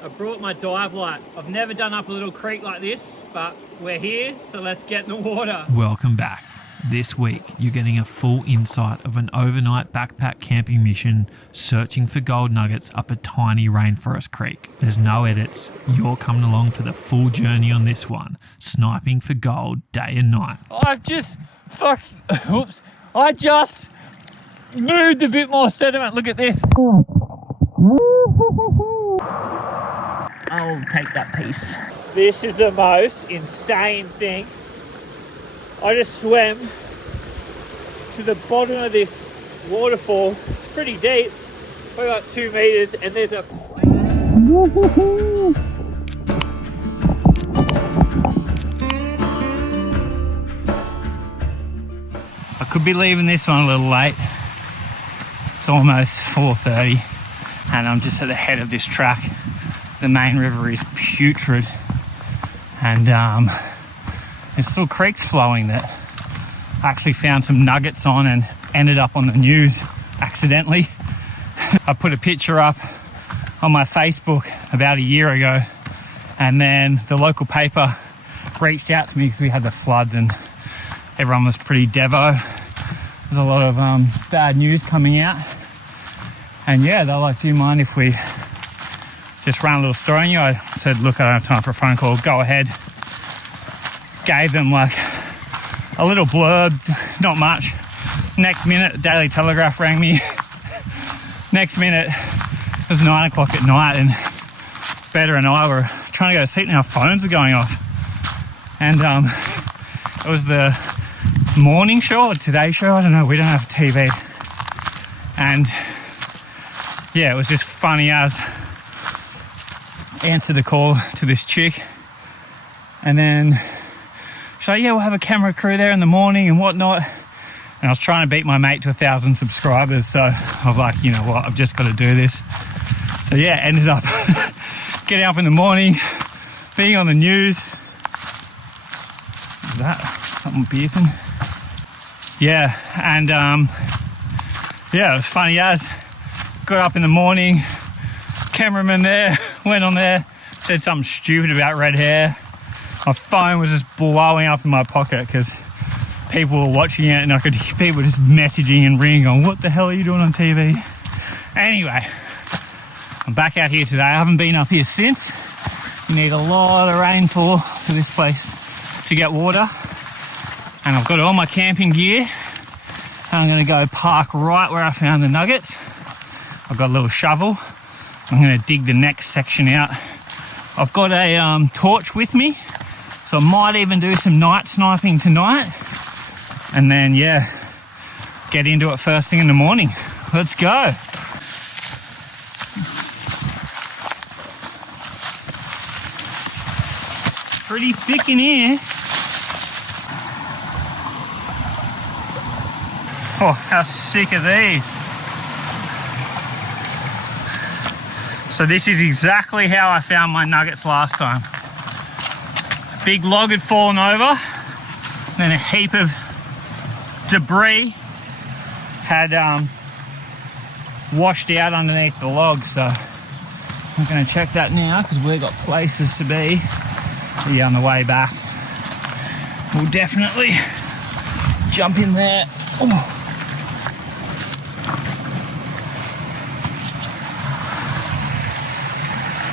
I brought my dive light. I've never done up a little creek like this, but we're here, so let's get in the water. Welcome back. This week, you're getting a full insight of an overnight backpack camping mission searching for gold nuggets up a tiny rainforest creek. There's no edits. You're coming along for the full journey on this one. Sniping for gold day and night. I just moved a bit more sediment. Look at this. I'll take that piece. This is the most insane thing. I just swam to the bottom of this waterfall. It's pretty deep, probably like 2 meters, and there's a... I could be leaving this one a little late. It's almost 4:30 and I'm just at the head of this track. The main river is putrid and there's little creeks flowing that I actually found some nuggets on and ended up on the news accidentally. I put a picture up on my Facebook about a year ago and then the local paper reached out to me because we had the floods and everyone was pretty devo. There's a lot of bad news coming out. And yeah, they're like, do you mind if we just ran a little story on you? I said, look, I don't have time for a phone call, go ahead. Gave them like a little blurb, not much. Next minute, Daily Telegraph rang me. Next minute, it was 9 o'clock at night and Betta and I were trying to go to sleep and our phones were going off. And it was the morning show or Today Show, I don't know, we don't have TV. And yeah, it was just funny as answered the call to this chick and then she's like, yeah, we'll have a camera crew there in the morning and whatnot. And I was trying to beat my mate to 1,000 subscribers, so I was like, you know what, I've just got to do this. So yeah, ended up getting up in the morning, being on the news. Is that something beeping? Yeah, and yeah, it was funny as got up in the morning, cameraman there, went on there, said something stupid about red hair. My phone was just blowing up in my pocket because people were watching it and I could hear people just messaging and ringing on, what the hell are you doing on TV? Anyway, I'm back out here today. I haven't been up here since. You need a lot of rainfall for this place to get water. And I've got all my camping gear. And I'm going to go park right where I found the nuggets. I've got a little shovel. I'm going to dig the next section out. I've got a torch with me, so I might even do some night sniping tonight. And then, yeah, get into it first thing in the morning. Let's go. Pretty thick in here. Oh, how sick are these? So this is exactly how I found my nuggets last time. A big log had fallen over, then a heap of debris had washed out underneath the log. So I'm going to check that now because we've got places to be. So yeah, on the way back, we'll definitely jump in there. Oh.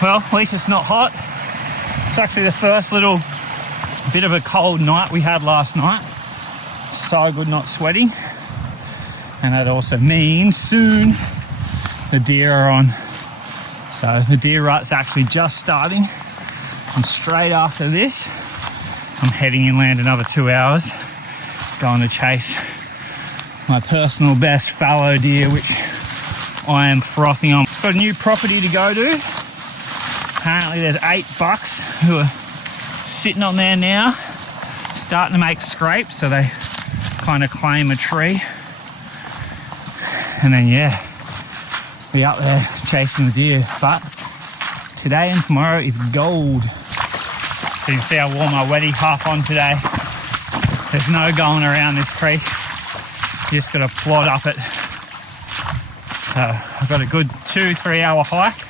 Well, at least it's not hot. It's actually the first little bit of a cold night we had last night. So good not sweating. And that also means soon the deer are on. So the deer rut's actually just starting. And straight after this, I'm heading inland another 2 hours, going to chase my personal best fallow deer, which I am frothing on. Got a new property to go to. Apparently there's 8 bucks who are sitting on there now, starting to make scrapes, so they kind of claim a tree. And then yeah, be up there chasing the deer. But today and tomorrow is gold. So you can see I wore my wetty half on today. There's no going around this creek. You just got to plod up it. So I've got a good 2-3 hour hike.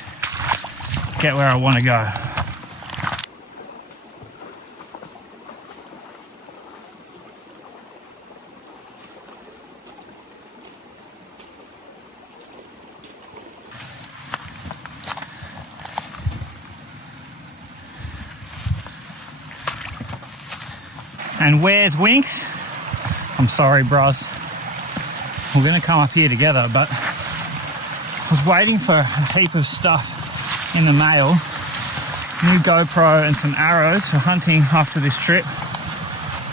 get where I want to go. And where's Winks? I'm sorry, bros. We're gonna come up here together, but I was waiting for a heap of stuff in the mail. New GoPro and some arrows for hunting after this trip.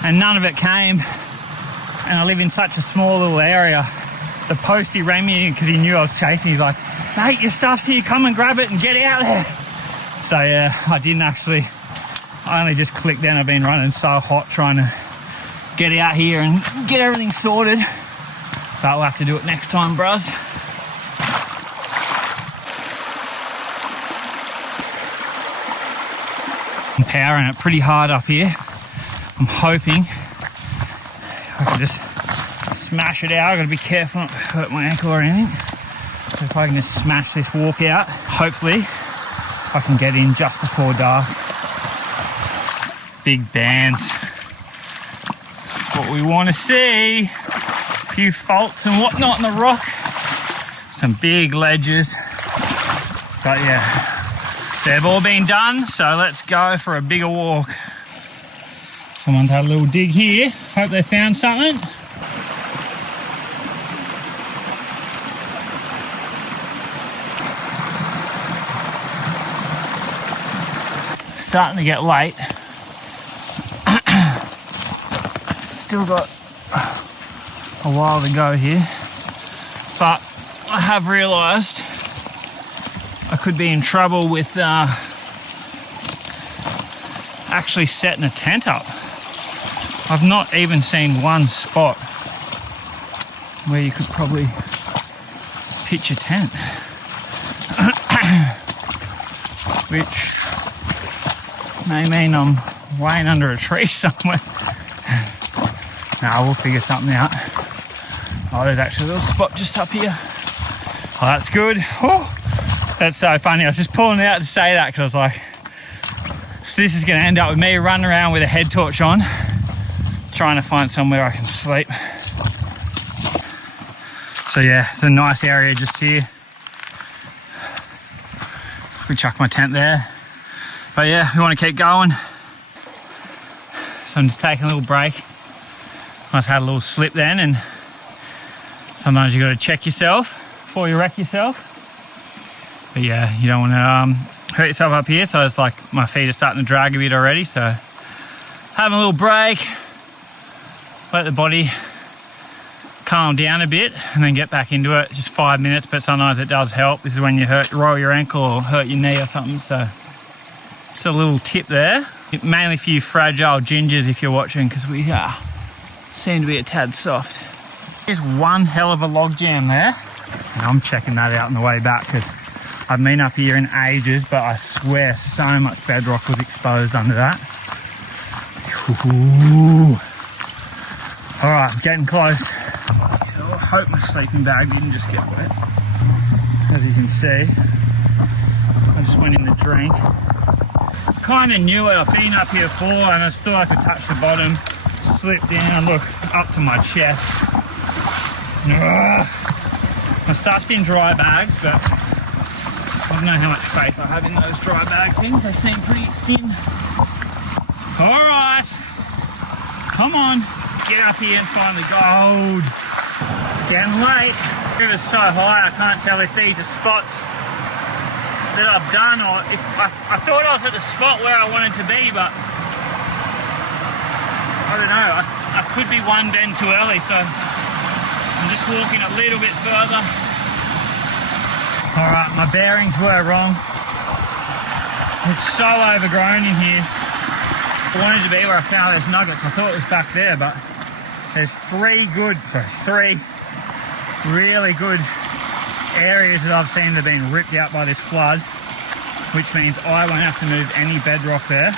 And none of it came. And I live in such a small little area. The postie rang me because he knew I was chasing. He's like, mate, your stuff's here, come and grab it and get out there. So yeah, I didn't actually. I only just clicked then. I've been running so hot trying to get out here and get everything sorted. But we'll have to do it next time, bros. I'm powering it pretty hard up here. I'm hoping I can just smash it out. I've got to be careful not to hurt my ankle or anything. So if I can just smash this walk out, hopefully I can get in just before dark. Big bands. What we want to see. A few faults and whatnot in the rock. Some big ledges. But yeah, they've all been done, so let's go for a bigger walk. Someone's had a little dig here. Hope they found something. Starting to get late. Still got a while to go here, but I have realised I could be in trouble with actually setting a tent up. I've not even seen one spot where you could probably pitch a tent, which may mean I'm laying under a tree somewhere. Nah, we'll figure something out. Oh, there's actually a little spot just up here. Oh, that's good. Oh, that's so funny. I was just pulling it out to say that because I was like, so this is going to end up with me running around with a head torch on, trying to find somewhere I can sleep. So yeah, it's a nice area just here. We chuck my tent there. But yeah, we want to keep going. So I'm just taking a little break. I just had a little slip then, and sometimes you got to check yourself before you wreck yourself. But yeah, you don't want to hurt yourself up here. So it's like my feet are starting to drag a bit already. So having a little break, let the body calm down a bit, and then get back into it. Just 5 minutes, but sometimes it does help. This is when you roll your ankle or hurt your knee or something. So just a little tip there. Mainly for you fragile gingers if you're watching, because we seem to be a tad soft. There's one hell of a log jam there. And I'm checking that out on the way back because I've been up here in ages, but I swear so much bedrock was exposed under that. Ooh. All right, I'm getting close. I hope my sleeping bag didn't just get wet. As you can see, I just went in the drink. Kind of knew it. I've been up here before and I just thought I could touch the bottom, slip down, look up to my chest. My stuff's in dry bags, but I don't know how much faith I have in those dry bag things. They seem pretty thin. All right, come on, get up here and find the gold. It's getting late. The river's so high I can't tell if these are spots that I've done, or if I thought I was at the spot where I wanted to be, but I don't know. I could be one bend too early, so I'm just walking a little bit further. All right, my bearings were wrong. It's so overgrown in here. I wanted to be where I found those nuggets. I thought it was back there, but there's three really good areas that I've seen that have been ripped out by this flood, which means I won't have to move any bedrock there.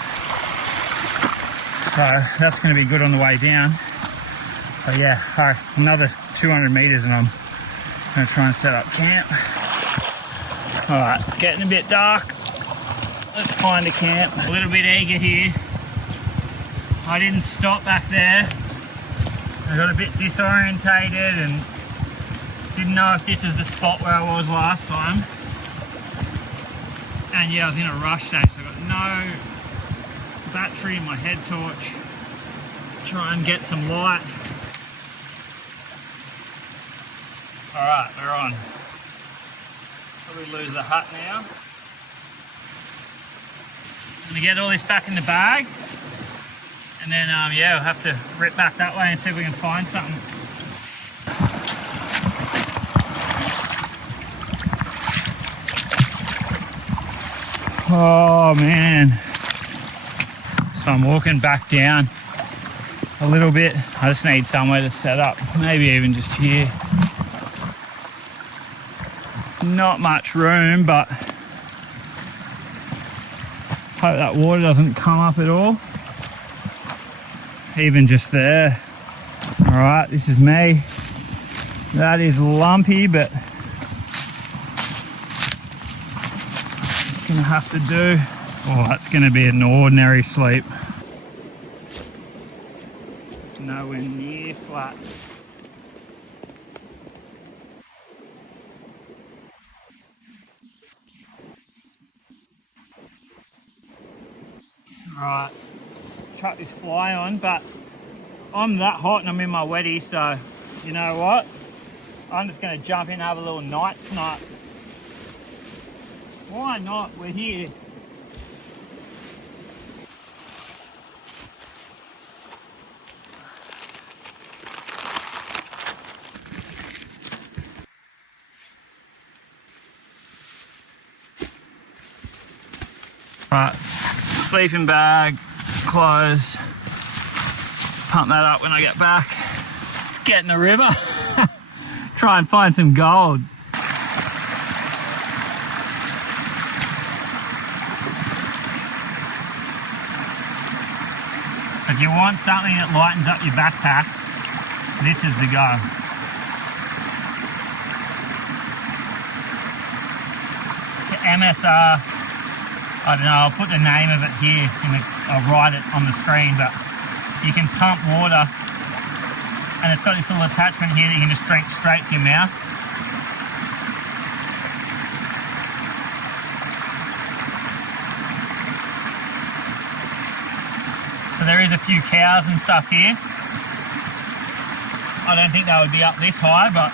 So that's going to be good on the way down. But yeah, another 200 meters and I'm going to try and set up camp. All right, it's getting a bit dark. let's find a camp. A little bit eager here. I didn't stop back there. I got a bit disorientated and didn't know if this is the spot where I was last time. And yeah, I was in a rush day, so I got no battery in my head torch. Try and get some light. Alright, we're on. Probably lose the hut now. I'm gonna get all this back in the bag. And then, yeah, we'll have to rip back that way and see if we can find something. Oh man. So I'm walking back down a little bit. I just need somewhere to set up. Maybe even just here. Not much room, but hope that water doesn't come up at all. Even just there. All right, this is me. That is lumpy, but it's gonna have to do. Oh, that's gonna be an ordinary sleep. It's nowhere near flat. All right. Chuck this fly on, but I'm that hot and I'm in my wetty, so you know what? I'm just going to jump in and have a little night snipe. Why not? We're here. Right, sleeping bag, clothes, pump that up when I get back. Let's get in the river, try and find some gold. If you want something that lightens up your backpack, this is the go. It's an MSR. I don't know, I'll put the name of it here, I'll write it on the screen, but you can pump water and it's got this little attachment here that you can just drink straight to your mouth. So there is a few cows and stuff here. I don't think they would be up this high, but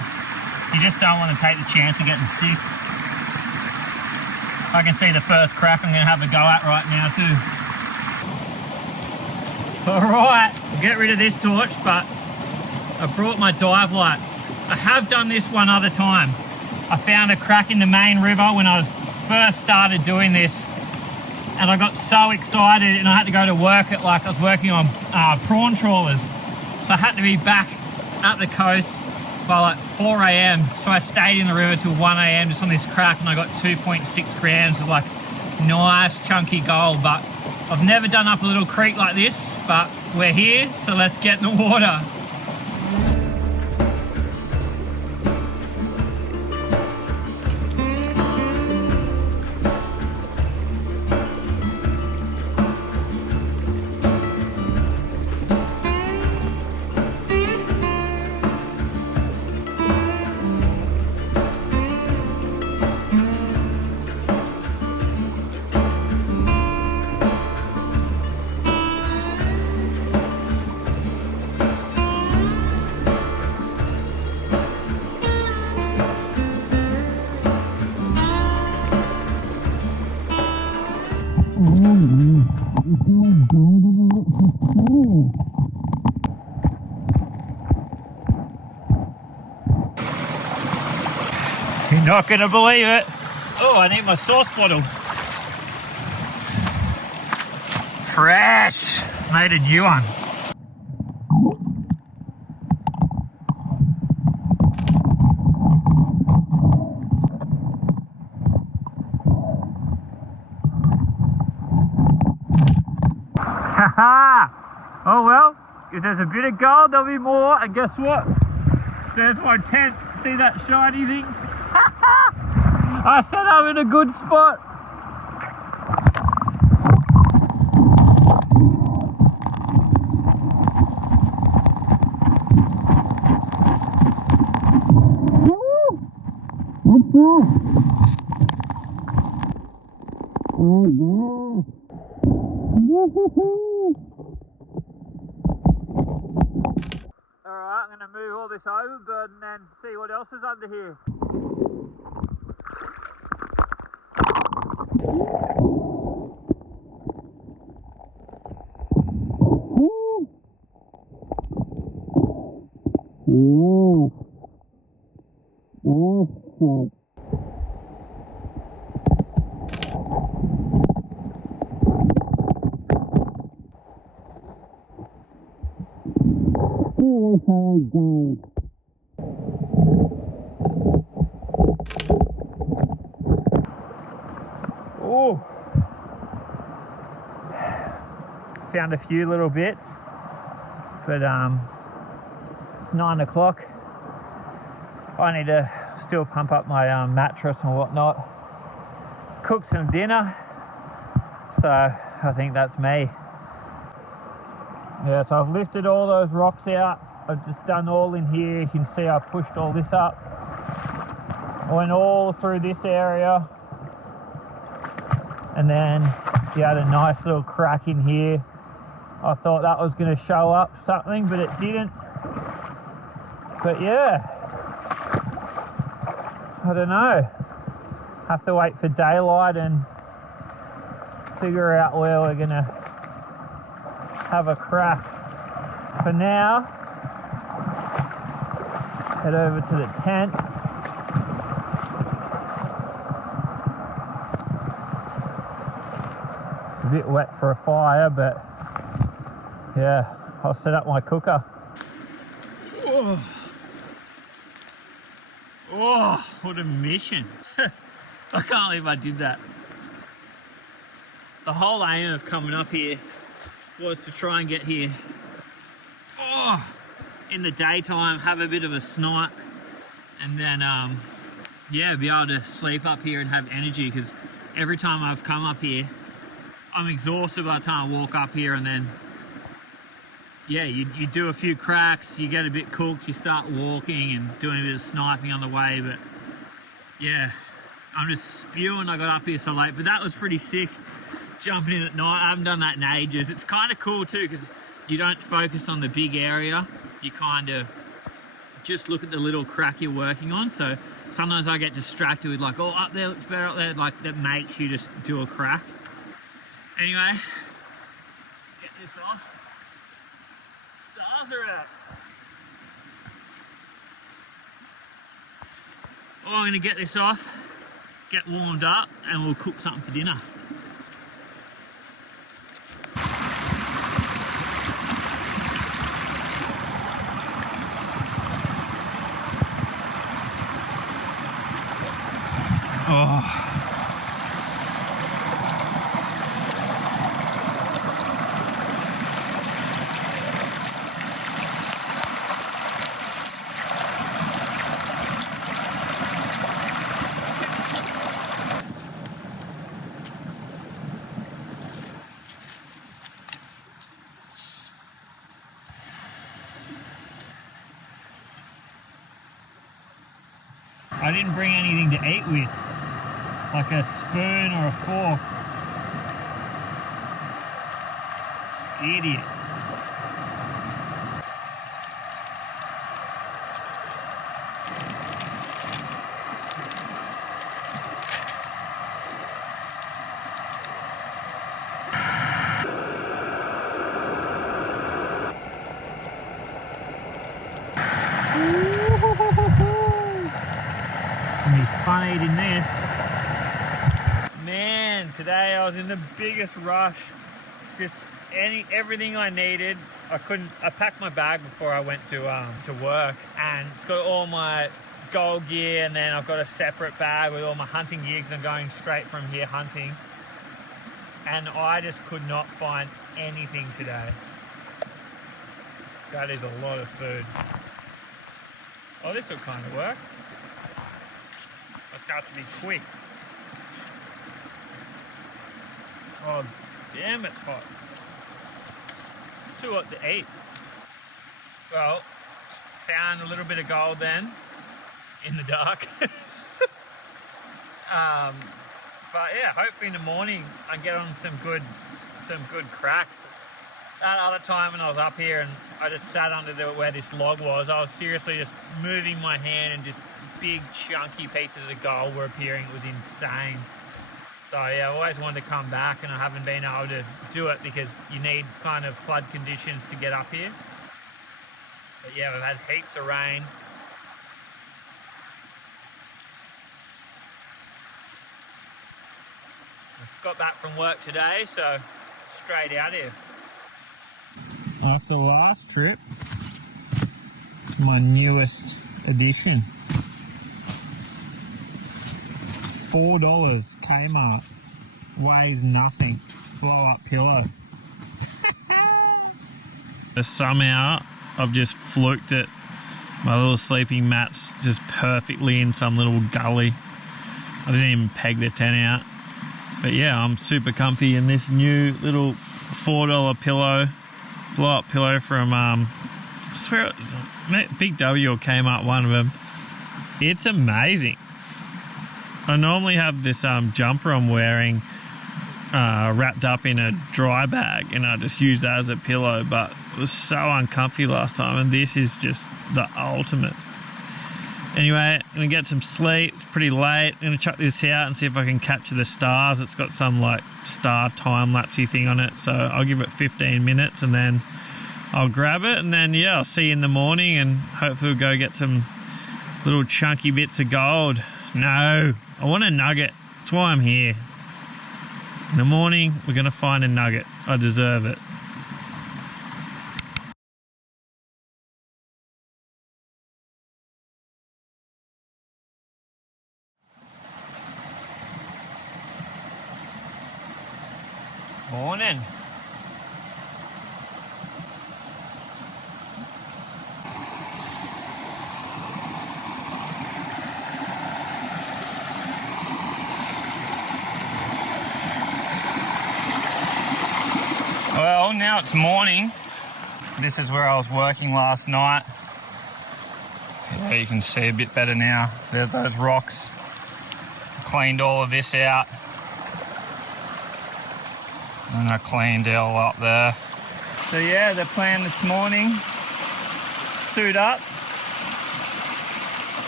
you just don't want to take the chance of getting sick. I can see the first crack I'm going to have a go at right now too. Alright, get rid of this torch, but I brought my dive light. I have done this one other time. I found a crack in the main river when I was first started doing this, and I got so excited and I had to go to work at, like, I was working on prawn trawlers. So I had to be back at the coast by like 4 AM. So I stayed in the river till 1 AM just on this crack, and I got 2.6 grams of like nice chunky gold. But I've never done up a little creek like this, but we're here, so let's get in the water. You're not gonna believe it. Oh, I need my sauce bottle. Fresh. Made a new one. Haha! Oh well, if there's a bit of gold, there'll be more, and guess what? There's my tent. See that shiny thing? I said I'm in a good spot. Alright, I'm going to move all this overburden and then see what else is under here. Oh, found a few little bits, but it's 9 o'clock. I need to still pump up my mattress and whatnot, cook some dinner, so I think that's me. Yeah, so I've lifted all those rocks out. I've just done all in here. You can see I pushed all this up. I went all through this area, and then you had a nice little crack in here. I thought that was going to show up something, but it didn't. But yeah, I don't know. Have to wait for daylight and figure out where we're going to have a crack. For now, head over to the tent. It's a bit wet for a fire, but yeah, I'll set up my cooker. Oh, oh, what a mission. I can't believe I did that. The whole aim of coming up here was to try and get here in the daytime, have a bit of a snipe, and then yeah, be able to sleep up here and have energy, because every time I've come up here I'm exhausted by the time I walk up here, and then yeah, you do a few cracks, you get a bit cooked, you start walking and doing a bit of sniping on the way. But yeah, I'm just spewing I got up here so late. But that was pretty sick, jumping in at night. I haven't done that in ages. It's kind of cool too, because you don't focus on the big area, you kind of just look at the little crack you're working on. So sometimes I get distracted with like, oh, up there looks better up there, like that makes you just do a crack. Anyway, get this off. Stars are out. Oh, I'm going to get this off, get warmed up, and we'll cook something for dinner. Oh. I didn't bring anything to eat with, like a spoon or a fork. Idiot. Fun eating this. Man, today I was in the biggest rush. Just everything I needed. I packed my bag before I went to work, and it's got all my gold gear, and then I've got a separate bag with all my hunting gear because I'm going straight from here hunting. And I just could not find anything today. That is a lot of food. Oh, this will kind of work. It's got to be quick. Oh, damn, it's hot. It's too hot to eat. Well, found a little bit of gold then, in the dark. But yeah, hopefully in the morning I get on some good cracks. That other time when I was up here and I just sat under where this log was, I was seriously just moving my hand and just big chunky pieces of gold were appearing. It was insane. So yeah, I've always wanted to come back and I haven't been able to do it because you need kind of flood conditions to get up here. But yeah, we've had heaps of rain. I've got back from work today, so straight out here. After the last trip, it's my newest addition. $4 Kmart, weighs nothing, blow up pillow. Somehow I've just fluked it. My little sleeping mat's just perfectly in some little gully. I didn't even peg the tent out. But yeah, I'm super comfy in this new little $4 pillow, blow up pillow from, I swear, Big W or Kmart, one of them. It's amazing. I normally have this jumper I'm wearing wrapped up in a dry bag and I just use that as a pillow, but it was so uncomfy last time and this is just the ultimate. Anyway, I'm going to get some sleep. It's pretty late. I'm going to chuck this out and see if I can capture the stars. It's got some like star time-lapsey thing on it, so I'll give it 15 minutes and then I'll grab it and then yeah, I'll see you in the morning and hopefully we'll go get some little chunky bits of gold. No, I want a nugget. That's why I'm here. In the morning, we're going to find a nugget. I deserve it. Morning. Well, now it's morning. This is where I was working last night. Yeah, you can see a bit better now. There's those rocks. Cleaned all of this out. And I cleaned it all up there. So yeah, the plan this morning, suit up.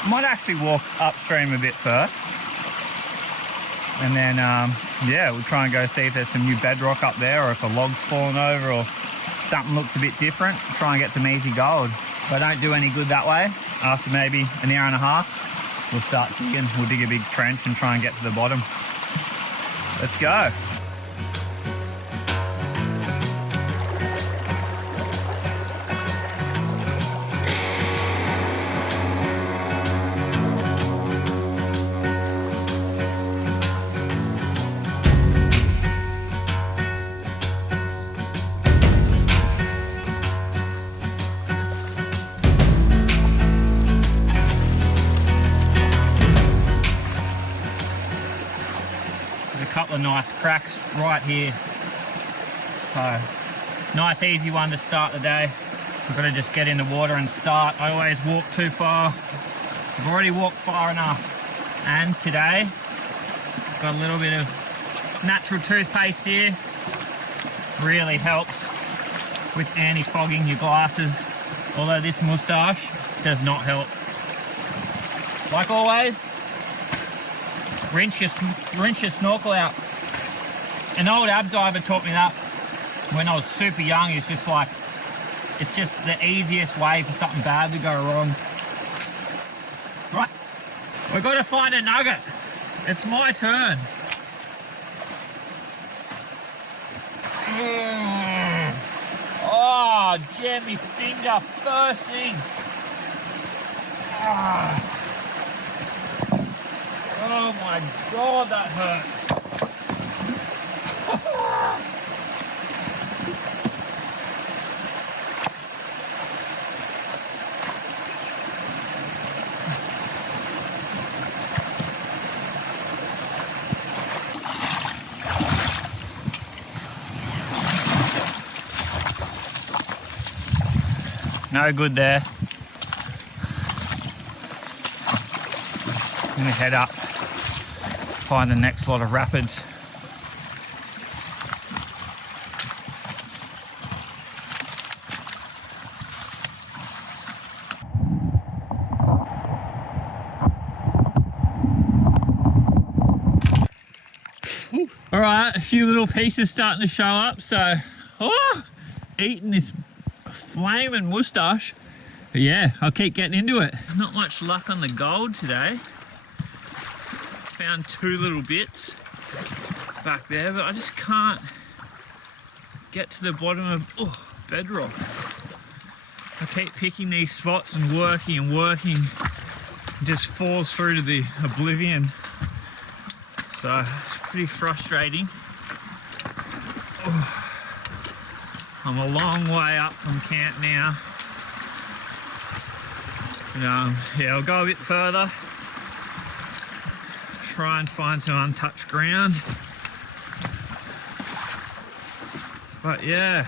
Might actually walk upstream a bit first. And then, yeah, we'll try and go see if there's some new bedrock up there or if a log's fallen over or something looks a bit different. Try and get some easy gold. If I don't do any good that way, after maybe an hour and a half, we'll start digging. We'll dig a big trench and try and get to the bottom. Let's go. Couple of nice cracks right here. So nice easy one to start the day. I've got to just get in the water and start. I always walk too far. I've already walked far enough. And today got a little bit of natural toothpaste here. Really helps with anti-fogging your glasses. Although this moustache does not help. Like always, rinse your snorkel out. An old ab diver taught me that when I was super young. It's just like, it's just the easiest way for something bad to go wrong. Right, we've got to find a nugget. It's my turn. Oh, jam me finger first thing. Oh my God, that hurt. No good there. I'm gonna head up. find the next lot of rapids. All right, a few little pieces starting to show up. So, eating this flaming moustache. But yeah, I'll keep getting into it. Not much luck on the gold today. Found 2 little bits back there, but I just can't get to the bottom of bedrock. I keep picking these spots and working and working. It just falls through to the oblivion. So it's pretty frustrating. I'm a long way up from camp now. And, yeah, I'll go a bit further. Try and find some untouched ground. But yeah,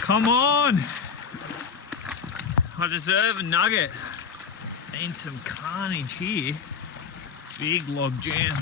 come on! I deserve a nugget. Been some carnage here. Big log jam.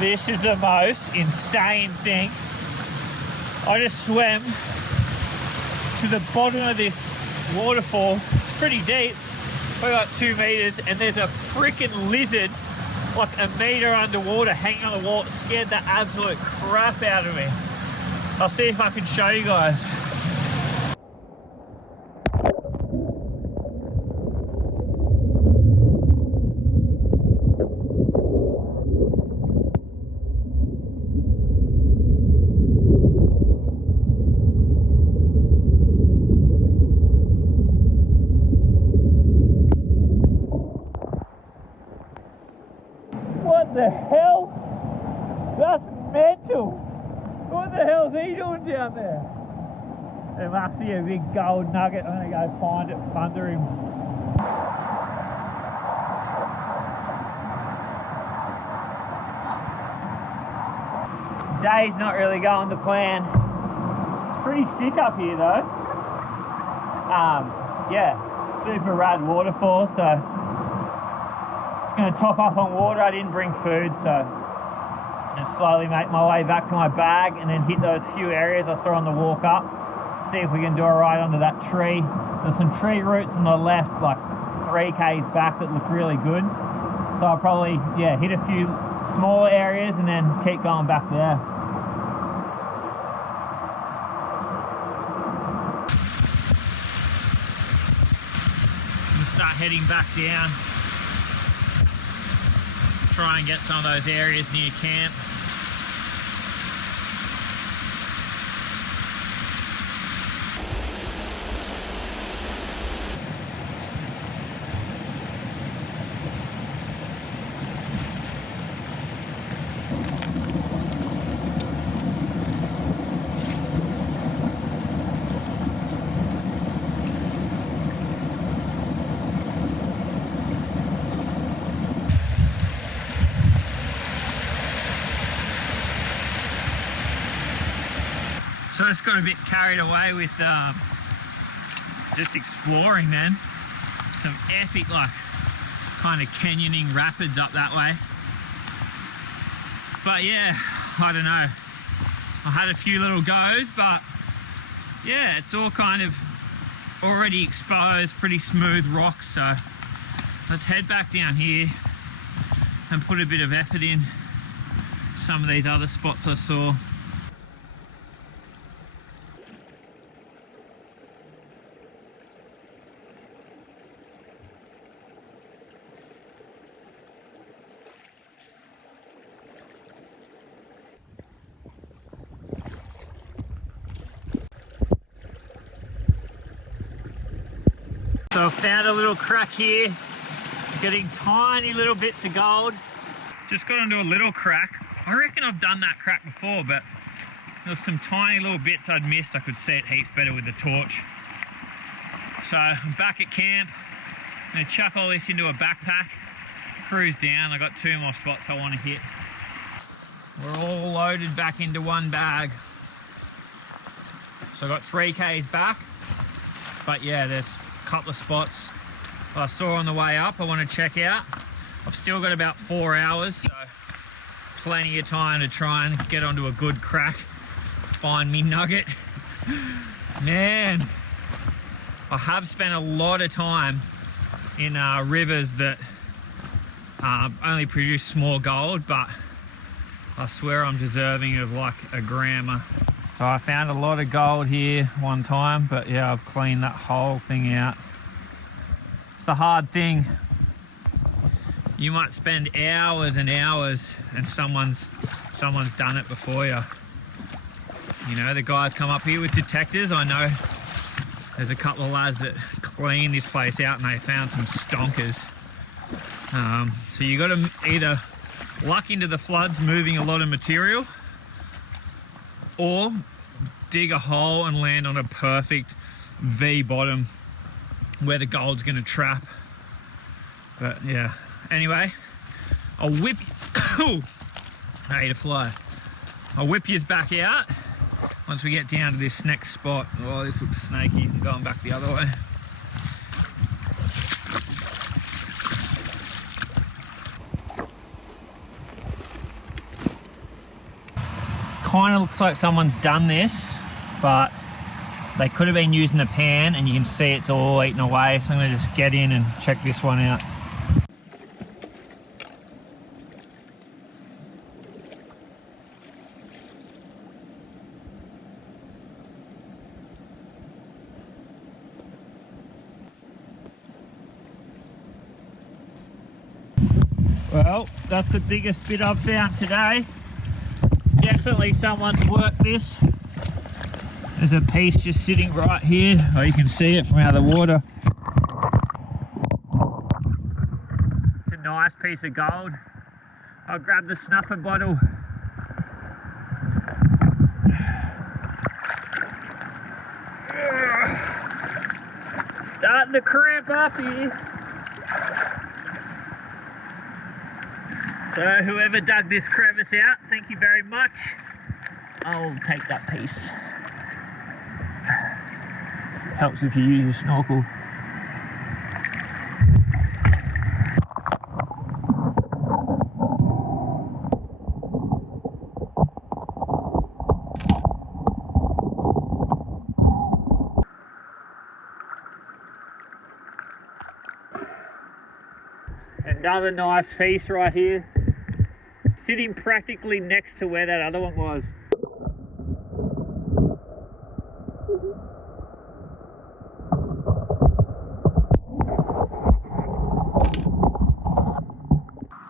This is the most insane thing. I just swam to the bottom of this waterfall. It's pretty deep, probably like 2 meters, and there's a freaking lizard like a meter underwater hanging on the wall. It scared the absolute crap out of me. I'll see if I can show you guys. What the hell? That's mental. What the hell's he doing down there? There must be a big gold nugget. I'm gonna go find it under him. Day's not really going to plan. Pretty sick up here though. Yeah, super rad waterfall, so going to top up on water. I didn't bring food, so I'm going to slowly make my way back to my bag and then hit those few areas I saw on the walk up. See if we can do a ride under that tree. There's some tree roots on the left, like 3 k's back, that look really good. So I'll probably, yeah, hit a few smaller areas and then keep going back there. I'm going to start heading back down. Try and get some of those areas near camp. So I just got a bit carried away with just exploring then. Some epic like kind of canyoning rapids up that way. But yeah, I don't know. I had a few little goes, but yeah, it's all kind of already exposed, pretty smooth rocks. So let's head back down here and put a bit of effort in some of these other spots I saw. So I found a little crack here. Getting tiny little bits of gold. Just got onto a little crack. I reckon I've done that crack before, but there was some tiny little bits I'd missed. I could see it heaps better with the torch. So I'm back at camp. I'm gonna chuck all this into a backpack, cruise down. I got 2 more spots I want to hit. We're all loaded back into one bag. So I got 3 Ks back, but yeah, there's a couple of spots I saw on the way up I want to check out. I've still got about 4 hours, so plenty of time to try and get onto a good crack, find me nugget. Man, I have spent a lot of time in rivers that only produce small gold, but I swear I'm deserving of like a grammer. So I found a lot of gold here one time, but yeah, I've cleaned that whole thing out. It's the hard thing. You might spend hours and hours and someone's done it before you. You know, the guys come up here with detectors. I know there's a couple of lads that clean this place out and they found some stonkers. So you got to either luck into the floods moving a lot of material, or dig a hole and land on a perfect V bottom where the gold's going to trap. But yeah, anyway, I'll whip I ate a fly. I'll whip yous back out once we get down to this next spot. Oh, this looks snaky. I'm going back the other way. Kind of looks like someone's done this, but they could have been using the pan, and you can see it's all eaten away. So I'm going to just get in and check this one out. Well, that's the biggest bit I've found today. Definitely someone's worked this. There's a piece just sitting right here. Oh, you can see it from out of the water. It's a nice piece of gold. I'll grab the snuffer bottle. Starting to cramp up here. So whoever dug this crevice out, thank you very much. I'll take that piece. Helps if you use your snorkel. Another nice piece right here, sitting practically next to where that other one was.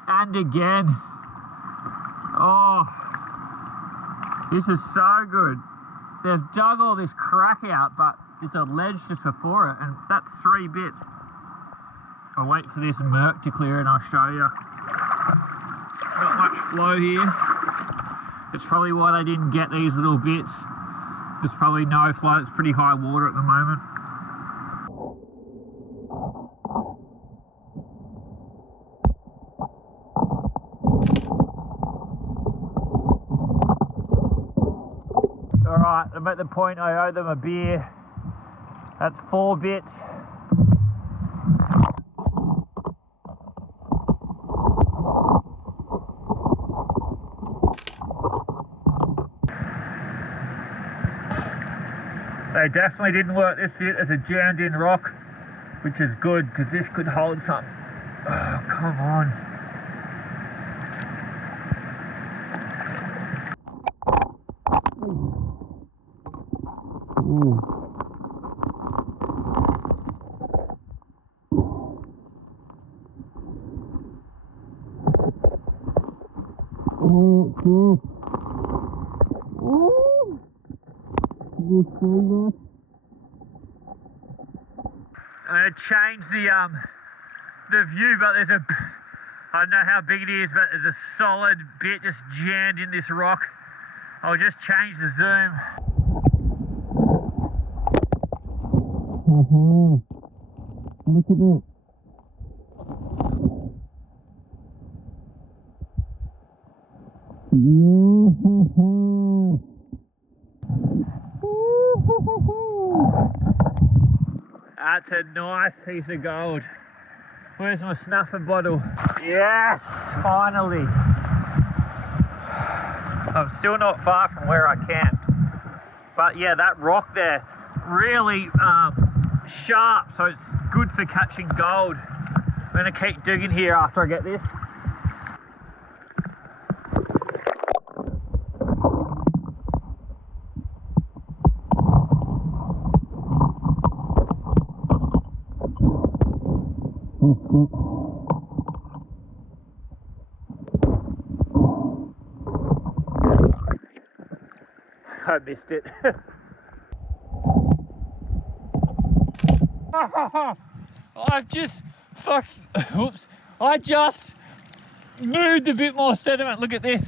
And again. Oh, this is so good. They've dug all this crack out, but it's a ledge just before it, and that's 3 bits. I'll wait for this murk to clear and I'll show you. Not much flow here. It's probably why they didn't get these little bits. There's probably no flow. It's pretty high water at the moment. Alright, I'm at the point I owe them a beer. That's 4 bits. They definitely didn't work this shit as a jammed in rock, which is good because this could hold some. Oh, come on. Ooh. Oh, cool. Ooh. I'm going to change the view, but there's a, I don't know how big it is, but there's a solid bit just jammed in this rock. I'll just change the zoom. Look at that. That's a nice piece of gold. Where's my snuffer bottle? Yes, finally. I'm still not far from where I camped. But yeah, that rock there, really sharp, so it's good for catching gold. I'm gonna keep digging here after I get this. I missed it. I've just oops. I just moved a bit more sediment. Look at this.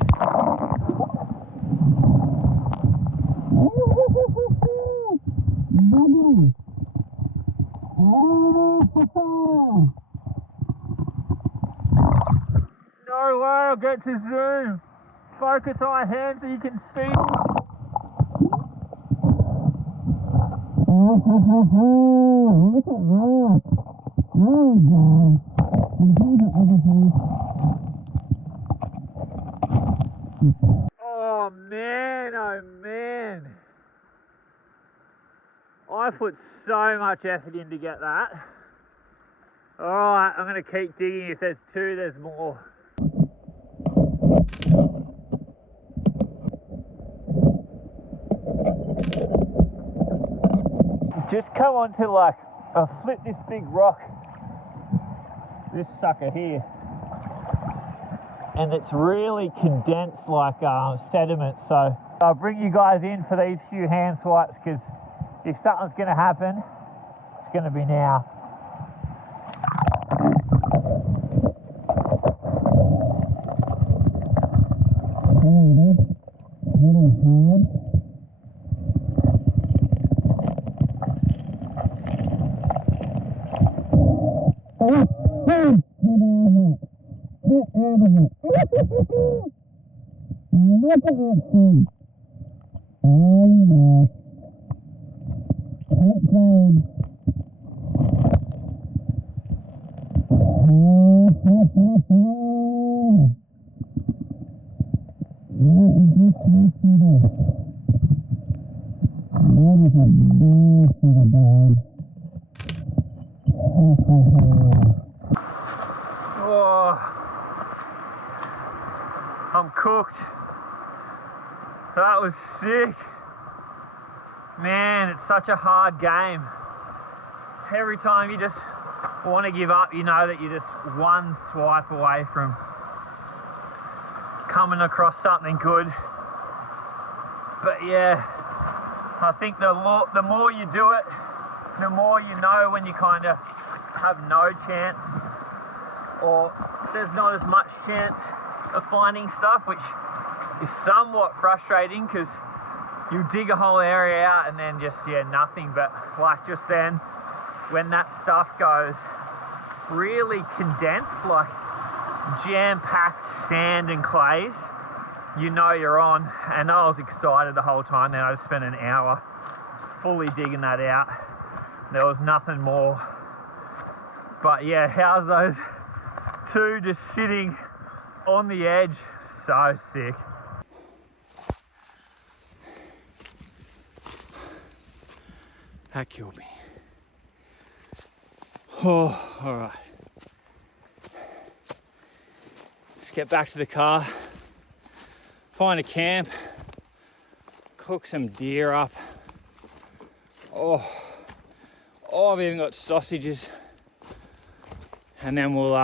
No way I'll get to zoom. Focus on my hand so you can see. Look at that. There we go. And here's the other thing. Oh man, oh man. I put so much effort in to get that. Alright, I'm going to keep digging. If there's two, there's more. Just come on to like, flip this big rock, this sucker here, and it's really condensed like sediment. So I'll bring you guys in for these few hand swipes, because if something's going to happen, it's going to be now. Look at that thing. Oh yeah. Keep going. Oh, I'm cooked. That was sick. Man, it's such a hard game. Every time you just want to give up, you know that you're just one swipe away from coming across something good. But yeah, I think the more you do it, the more you know when you kind of have no chance, or there's not as much chance of finding stuff, which is somewhat frustrating, because you dig a whole area out and then just, yeah, nothing. But like just then, when that stuff goes really condensed, like jam-packed sand and clays, you know you're on. And I was excited the whole time. Then I just spent an hour fully digging that out. There was nothing more. But yeah, how's those two just sitting on the edge? So sick. That killed me. Oh, all right. Let's get back to the car, find a camp, cook some deer up. Oh, I've even got sausages. And then we'll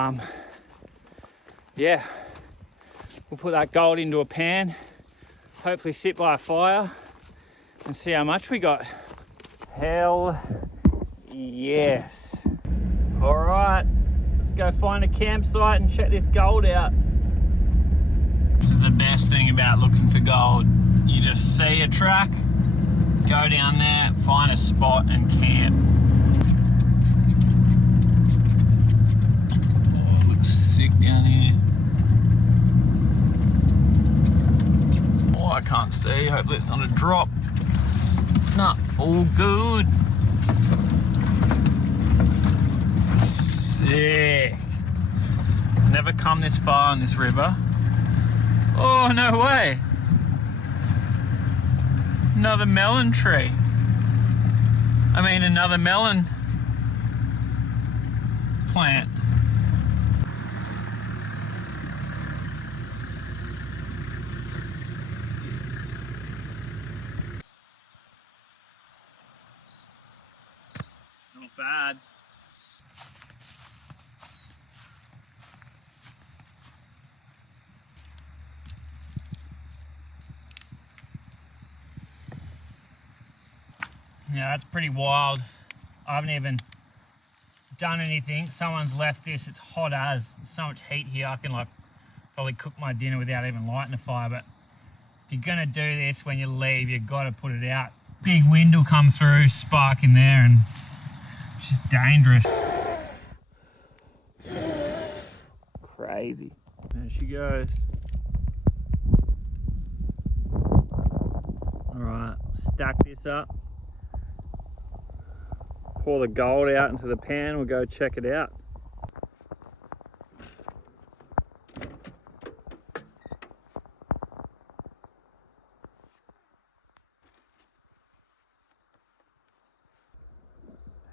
put that gold into a pan, hopefully sit by a fire and see how much we got. Hell yes. All right, let's go find a campsite and check this gold out. This is the best thing about looking for gold. You just see a track, go down there, find a spot and camp. Oh, it looks sick down here. Oh, I can't see. Hopefully it's not a drop. Nah, all good. Sick. Never come this far on this river. Oh, no way. Another melon tree. I mean, another melon plant. Not bad. Yeah, that's pretty wild. I haven't even done anything. Someone's left this. It's hot as. There's so much heat here. I can like probably cook my dinner without even lighting a fire. But if you're gonna do this when you leave, you've got to put it out. Big wind will come through, spark in there, and it's just dangerous. Crazy. There she goes. All right, stack this up. Pour the gold out into the pan, we'll go check it out.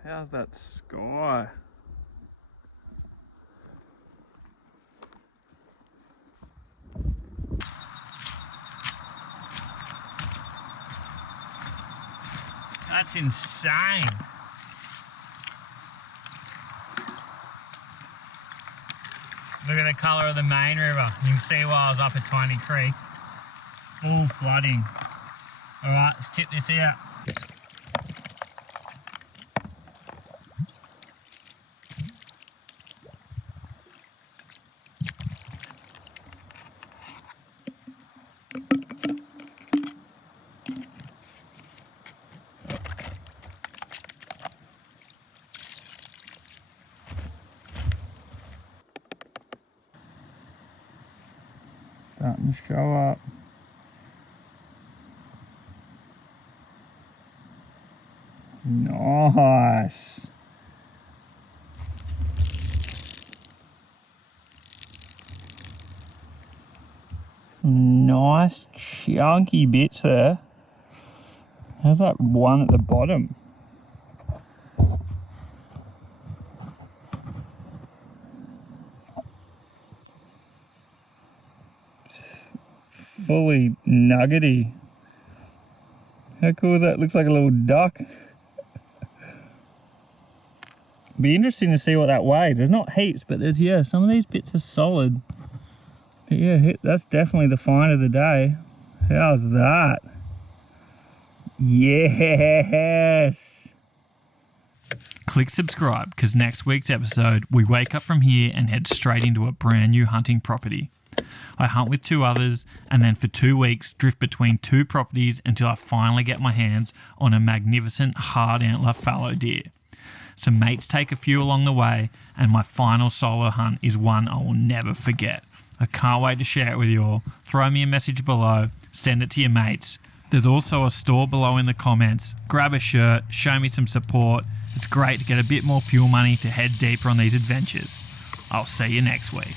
How's that sky? That's insane. Look at the colour of the main river. You can see why I was up at Tiny Creek. Full flooding. Alright, let's tip this out. Starting to show up. Nice. Nice chunky bits there. How's that one at the bottom? Fully nuggety. How cool is that? Looks like a little duck. Be interesting to see what that weighs. There's not heaps, but there's, yeah, some of these bits are solid. But yeah, that's definitely the find of the day. How's that? Yes! Click subscribe, because next week's episode, we wake up from here and head straight into a brand new hunting property. I hunt with 2 others and then for 2 weeks drift between 2 properties until I finally get my hands on a magnificent hard antler fallow deer. Some mates take a few along the way, and my final solo hunt is one I will never forget. I can't wait to share it with you all. Throw me a message below, send it to your mates. There's also a store below in the comments. Grab a shirt, show me some support. It's great to get a bit more fuel money to head deeper on these adventures. I'll see you next week.